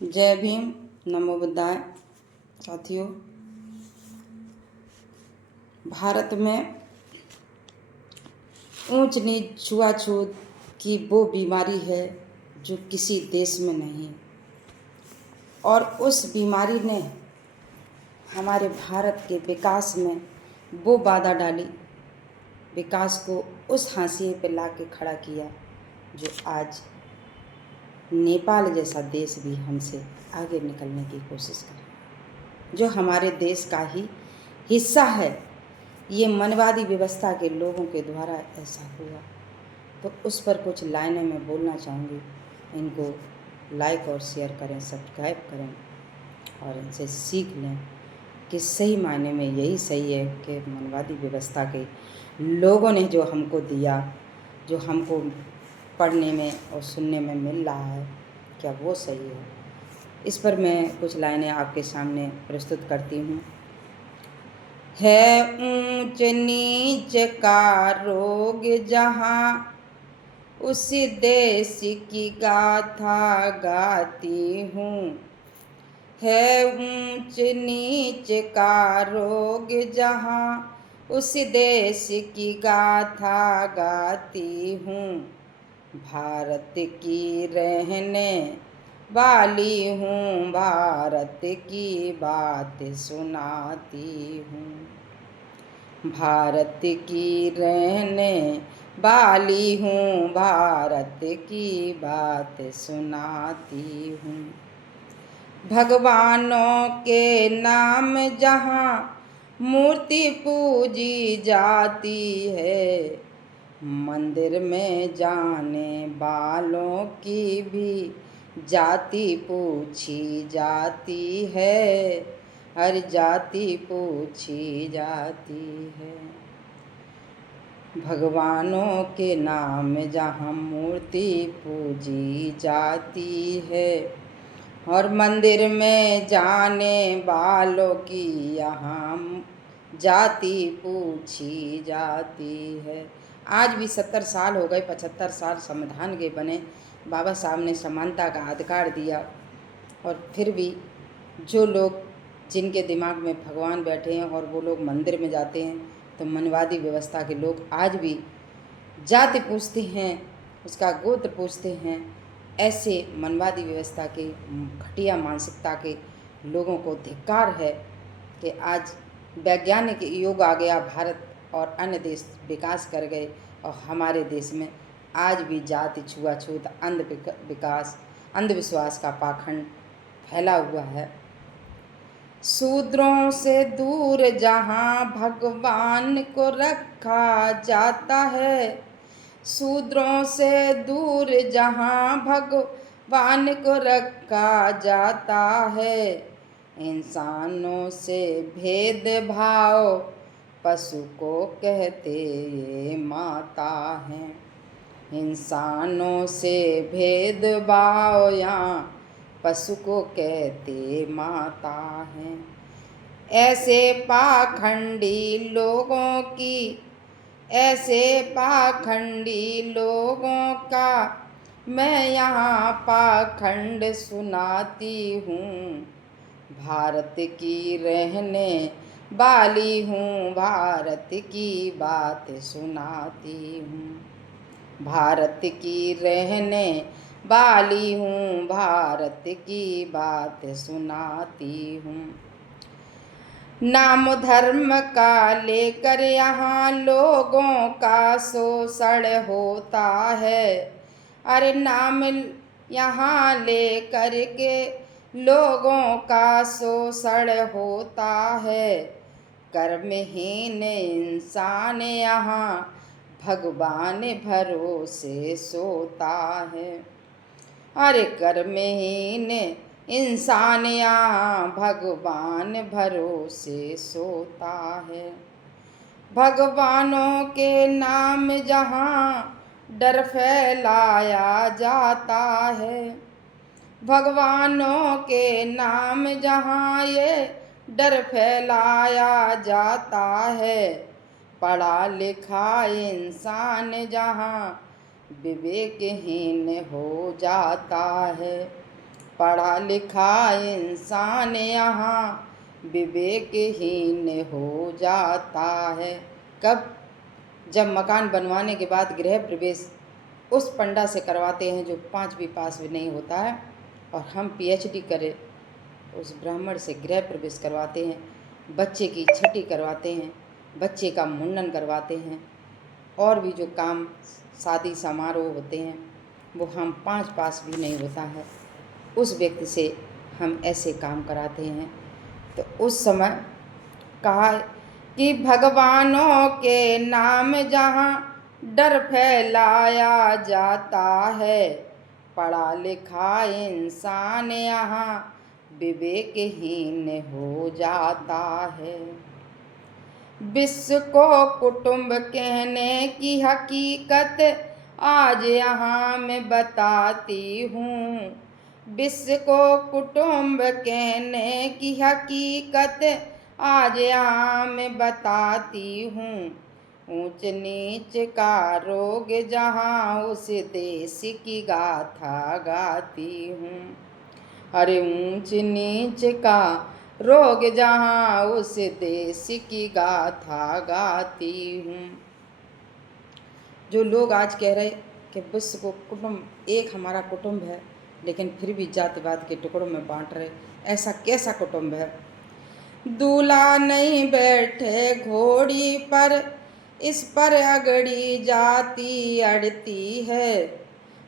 जय भीम, नमो बुद्धाय। साथियों, भारत में ऊंच नीच छुआछूत की वो बीमारी है जो किसी देश में नहीं, और उस बीमारी ने हमारे भारत के विकास में वो बाधा डाली, विकास को उस हाशिए पे ला के खड़ा किया जो आज नेपाल जैसा देश भी हमसे आगे निकलने की कोशिश कर रहा है, जो हमारे देश का ही हिस्सा है। ये मनवादी व्यवस्था के लोगों के द्वारा ऐसा हुआ, तो उस पर कुछ लाइनें मैं बोलना चाहूँगी। इनको लाइक और शेयर करें, सब्सक्राइब करें और इनसे सीख लें कि सही मायने में यही सही है कि मनवादी व्यवस्था के लोगों ने जो हमको दिया, जो हमको पढ़ने में और सुनने में मिल रहा है, क्या वो सही है। इस पर मैं कुछ लाइनें आपके सामने प्रस्तुत करती हूँ। है ऊंच नीच का रोग जहाँ, उस देश की गाथा गाती हूँ। है ऊंच नीच का रोग जहाँ, उस देश की गाथा गाती हूँ। भारत की रहने वाली हूँ, भारत की बात सुनाती हूँ। भारत की रहने वाली हूँ, भारत की बात सुनाती हूँ। भगवानों के नाम जहाँ मूर्ति पूजी जाती है, मंदिर में जाने वालों की भी जाति पूछी जाती है, हर जाति पूछी जाती है। भगवानों के नाम जहाँ मूर्ति पूजी जाती है और मंदिर में जाने वालों की यहाँ जाति पूछी जाती है। आज भी 70 साल हो गए, 75 साल संविधान के बने, बाबा साहब ने समानता का अधिकार दिया, और फिर भी जो लोग, जिनके दिमाग में भगवान बैठे हैं और वो लोग मंदिर में जाते हैं, तो मनवादी व्यवस्था के लोग आज भी जाति पूछते हैं, उसका गोत्र पूछते हैं। ऐसे मनवादी व्यवस्था के घटिया मानसिकता के लोगों को धिक्कार है कि आज वैज्ञानिक युग आ गया, भारत और अन्य देश विकास कर गए, और हमारे देश में आज भी जाति छुआछूत, अंधविश्वास का पाखंड फैला हुआ है। शूद्रों से दूर जहाँ भगवान को रखा जाता है, शूद्रों से दूर जहाँ भगवान को रखा जाता है। इंसानों से भेदभाव पशु को कहते ये माता हैं। इंसानों से भेदभाव यहाँ पशु को कहते माता हैं। ऐसे पाखंडी लोगों की, ऐसे पाखंडी लोगों का मैं यहाँ पाखंड सुनाती हूँ। भारत की रहने वाली हूँ, भारत की बात सुनाती हूँ। भारत की रहने वाली हूँ, भारत की बात सुनाती हूँ। नाम धर्म का लेकर यहाँ लोगों का शोषण होता है। अरे नाम यहाँ लेकर के लोगों का शोषण होता है। कर्महीन इंसान यहाँ भगवान भरोसे सोता है। अरे कर्महीन इंसान यहाँ भगवान भरोसे सोता है। भगवानों के नाम जहाँ डर फैलाया जाता है, भगवानों के नाम जहाँ ये डर फैलाया जाता है। पढ़ा लिखा इंसान जहाँ विवेकहीन हो जाता है, पढ़ा लिखा इंसान यहाँ विवेकहीन हो जाता है। कब? जब मकान बनवाने के बाद गृह प्रवेश उस पंडा से करवाते हैं जो 5वीं पास भी नहीं होता है, और हम PhD करें उस ब्राह्मण से गृह प्रवेश करवाते हैं, बच्चे की छठी करवाते हैं, बच्चे का मुंडन करवाते हैं, और भी जो काम शादी समारोह होते हैं वो हम 5 पास भी नहीं होता है उस व्यक्ति से हम ऐसे काम कराते हैं। तो उस समय कहा कि भगवानों के नाम जहाँ डर फैलाया जाता है, पढ़ा लिखा इंसान यहाँ विवेकहीन हो जाता है। विश्व को कुटुंब कहने की हकीकत आज यहाँ मैं बताती हूँ। विश्व को कुटुंब कहने की हकीकत आज यहाँ मैं बताती हूँ। ऊंच नीच का रोग जहाँ उस देश की गाथा गाती हूँ। अरे ऊंच नीच का रोग जहाँ उस देश की गाथा गाती हूँ। जो लोग आज कह रहे कि विश्व को कुटुंब एक हमारा कुटुंब है, लेकिन फिर भी जातिवाद के टुकड़ों में बांट रहे, ऐसा कैसा कुटुंब है? दूल्हा नहीं बैठे घोड़ी पर, इस पर अगड़ी जाती अड़ती है।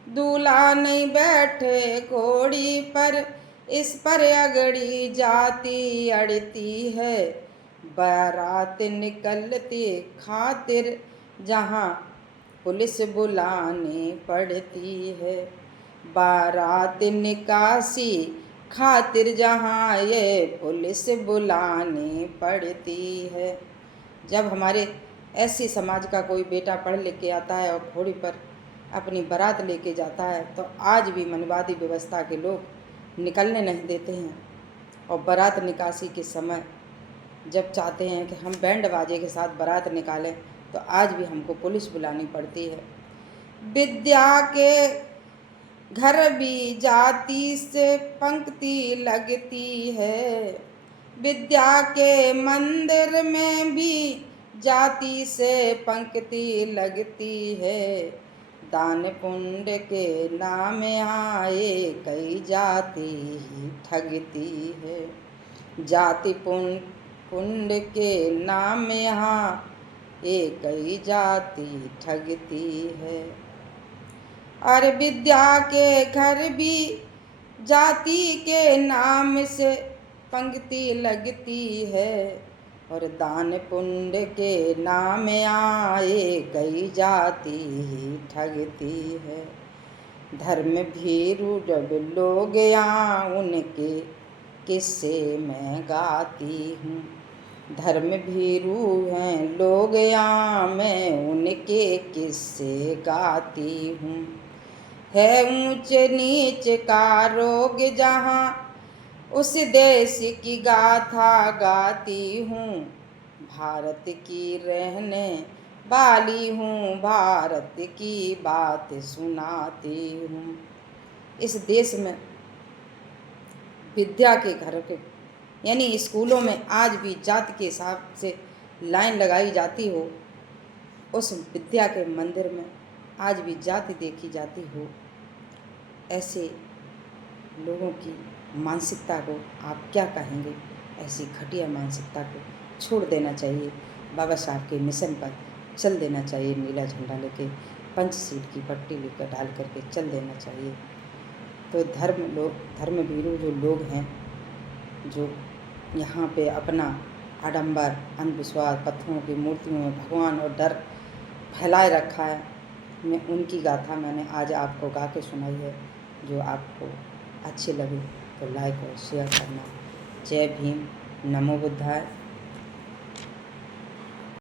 दूल्हा नहीं बैठे घोड़ी पर, इस पर अगड़ी जाती अड़ती है। बारात निकलती खातिर जहाँ पुलिस बुलानी पड़ती है। बारात निकासी खातिर जहाँ ये पुलिस बुलानी पड़ती है। जब हमारे ऐसी समाज का कोई बेटा पढ़ लिख के आता है और घोड़ी पर अपनी बारात लेके जाता है, तो आज भी मनवादी व्यवस्था के लोग निकलने नहीं देते हैं। और बारात निकासी के समय जब चाहते हैं कि हम बैंड बाजे के साथ बारात निकालें, तो आज भी हमको पुलिस बुलानी पड़ती है। विद्या के घर भी जाति से पंक्ति लगती है। विद्या के मंदिर में भी जाति से पंक्ति लगती है। दान पुण्य के नाम आए कई जाति ही ठगती है। जाति पुण्य के नाम यहाँ एक ही जाति ठगती है। और विद्या के घर भी जाति के नाम से पंक्ति लगती है। और दान पुण्य के नाम आए कई जाति ही ठगती है। धर्म भीरू जब लोग यहाँ उनके किस्से मैं गाती हूँ। धर्म भीरू हैं लोग यहाँ मैं उनके किस्से गाती हूँ। है ऊंच नीच का रोग जहाँ उस देश की गाथा गाती हूँ। भारत की रहने वाली हूँ, भारत की बात सुनाती हूँ। इस देश में विद्या के घर के यानी स्कूलों में आज भी जाति के हिसाब से लाइन लगाई जाती हो, उस विद्या के मंदिर में आज भी जाति देखी जाती हो। ऐसे लोगों की मानसिकता को आप क्या कहेंगे? ऐसी घटिया मानसिकता को छोड़ देना चाहिए। बाबा साहब के मिशन पर चल देना चाहिए। नीला झंडा लेके पंचशील की पट्टी लेकर डाल करके चल देना चाहिए। तो धर्मवीरू जो लोग हैं, जो यहाँ पे अपना आडंबर, अंधविश्वास, पत्थरों की मूर्तियों में भगवान और डर फैलाए रखा है, मैं उनकी गाथा मैंने आज आपको गा के सुनाई है। जो आपको अच्छी लगे तो लाइक और शेयर करना। जय भीम, नमो बुद्धाय।